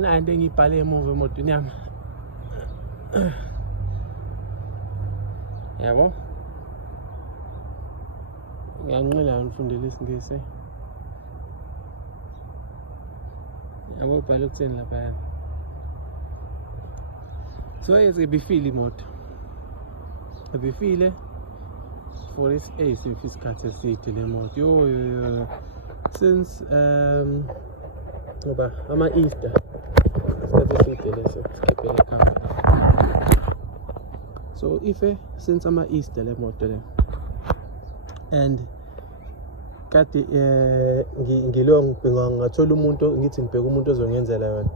Nanti ngibhale emuva emotweni yami. Yabo? Ngiyanqela ngifundele isingisi. Yabo ubhale ukuthini lapha? So ibifile imoto. Ibifile for isikhathi eside le moto. Yo. Since ngoba ama-Easter isikhathi eside leso sikhiphele ekhaya. So since ama-Easter le moto le and kade ngathola umuntu ngithi ngibheka umuntu ozongenzela yona.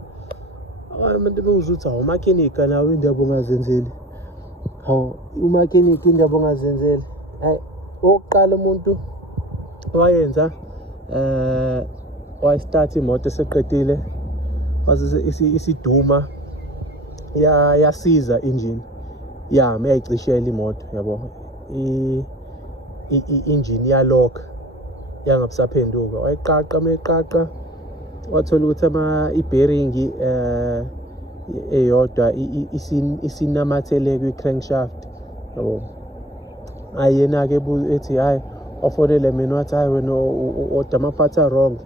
Abantu bewuzuthi awumakhenika nawe indaba ongazenzeli. Hawu umakhenika indaba ongazenzeli. Hayi oqala umuntu wayenza wayistart imoto eseqedile wase isiduma yasiza engine mayayicishela imoto yabo engine yalock yangabusaphenduka wayiqaqa meqaqa wathola ukuthi i-bearing eyodwa isinamathele kwi-crankshaft yabo ayena ke ethi hayi ofonele mina wathi hayi wena order ama-parts wrong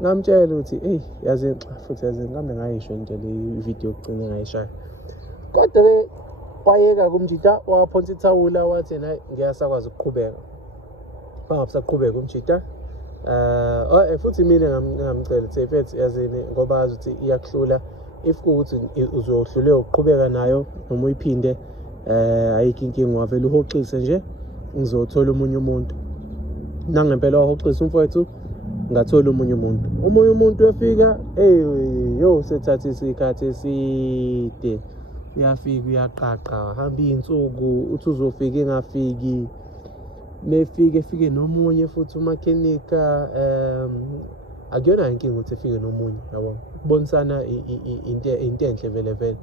ngamtshela ukuthi yazi futhi yazi ngambe ngayisho nje le video yokugcina ngayishaya kodwa ke wayeka kumjita waphonsa ithawula wathi hayi ngiyasakwazi ukuqhubeka bangabusaqhubeka umjita futhi mina ngamcela ukuthi yazini ngoba azi ukuthi iyakuhlula if kuuthi uzohlule ukuqhubeka nayo noma uyiphinde ayikho inkinga wavela uhoxise nje ngizothola umunye umuntu nangempela wahoxisa umfowethu ngathola umunye umuntu efika sethatha isikhathi eside uyafika uyaqaqa hamba insuku uthi uzofika engafiki efike nomunye futhi umakhenika akuyona inkinga ukuthi efike nomunye yabo kubonisana into enhle vele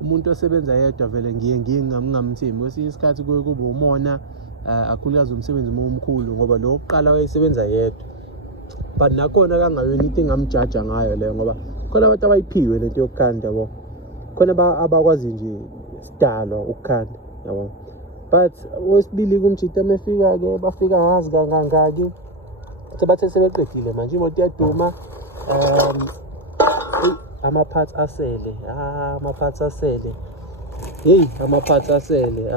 umuntu osebenza yedwa vele ngingamthembi kwesinye isikhathi kuye kube umona akhulukazi umsebenzi omkhulu ngoba lo oqala wayesebenza yedwa but nakhona kangayona into engamjaja ngayo leyo ngoba khona abantu abayiphiwe lento yokukhanda yabo khona abakwazi nje sidalwa ukukhanda yabo but wesibili kumjita mefika ke bafika hazi kangangaki bathe sebeqedile manje imoto iyaduma ama-parts asele ama-parts asele ama-parts asele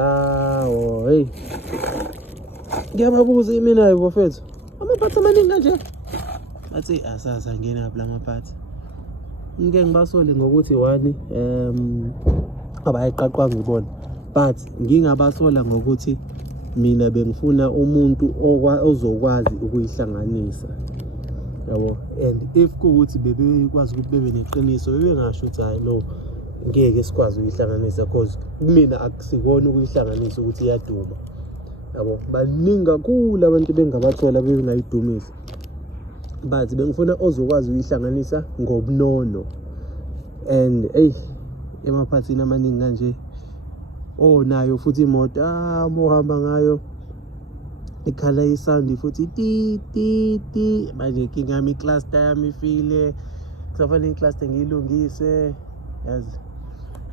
ngiyababuza mina bafethu ama-parts amaningi kanje bathi asasa ngenaphi lama-parts ngike ngibasole ngokuthi one abayiqaqanga ngibona but ngingabasola ngokuthi mina bengifuna umuntu ozokwazi ukuyihlanganisa yabo and if kuuthi bebekwazi ukuthi bebe neqiniso bebengasho ukuthi hayi no ngeke sikwazi ukuyihlanganisa because mina akusikona ukuyihlanganisa ukuthi iyaduma yabo baningi kakhulu abantu bengabathola bengayidumisa but bengifuna ozokwazi ukuyihlanganisa ngobunono and emaphathini amaningi kanje nayo futhi imoto mohamba ngayo ikhala isound futhi ti manje inkinga yami icluster yami ifile kusafanele icluster ngiyilungise yazi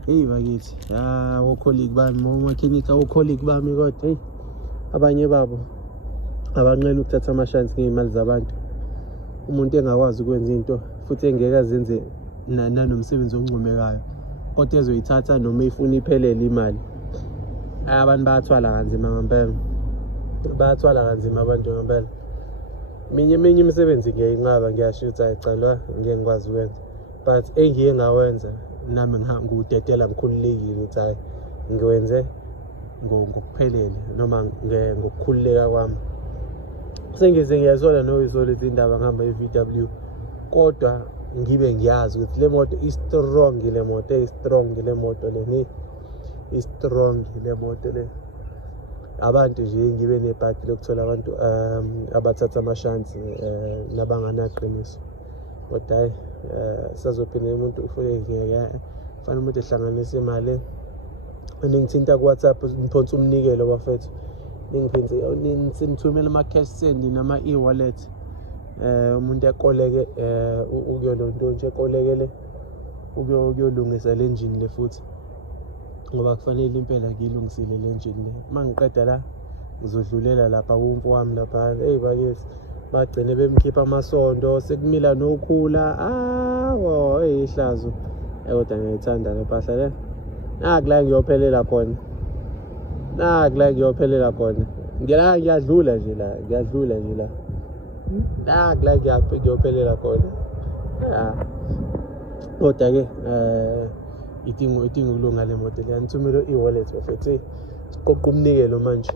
bakithi ocolleague bami omakhenika ocolleague bami kodwa abanye babo abanqena ukuthatha amashansi ngezimali zabantu umuntu engakwazi ukwenza into futhi engeke azenze nanomsebenzi oncomekayo kodwa ezoyithatha noma ifuna iphelele imali abantu bayathwala kanzima ngempela abantu ngempela minye imisebenzi ngiyayinqaba ngiyasho ukuthi ayicalwa ngeke ngikwazi ukwenza but engiye ngawenza nami ngudedela ngikhululekile ukuthi hayi ngiwenze ngokuphelele noma ngokukhululeka kwami sengize ngiyasola noyisola izindaba ngihamba e-VW kodwa ngibe ngiyazi ukuthi le moto i-strong le moto le moto le abantu nje ngibe nebhadi lokuthola abantu abathatha amashansi nabanganaqiniso kodwa hayi sazophinde umuntu kufanele umuntu ehlanganise imali ningithinta ku WhatsApp niphonsa umnikelo bafethu ningiphinze nithumela ama-cash send nama e-wallet umuntu ekoleke ukuyona nto nje ekolekele ukuyolungisa le engine le futhi, ngoba kufanele impela ngiyilungisile le engine le. Uma ngiqeda la ngizodlulela lapha kumfo wami lapha. Hey bakezi bagcine bemkhipha amasondo, sekumila nokhula. Hey ihlazo. Kodwa ngiyayithanda le mpahla le. Naku la ngiyophelela khona. Ngiyadlula nje la. Naku la ngiyophelela khona. Kodwa-ke idinga ukulunga le moto le. Ngithumele i-wallet bafethu. Siqoqa umnikelo manje.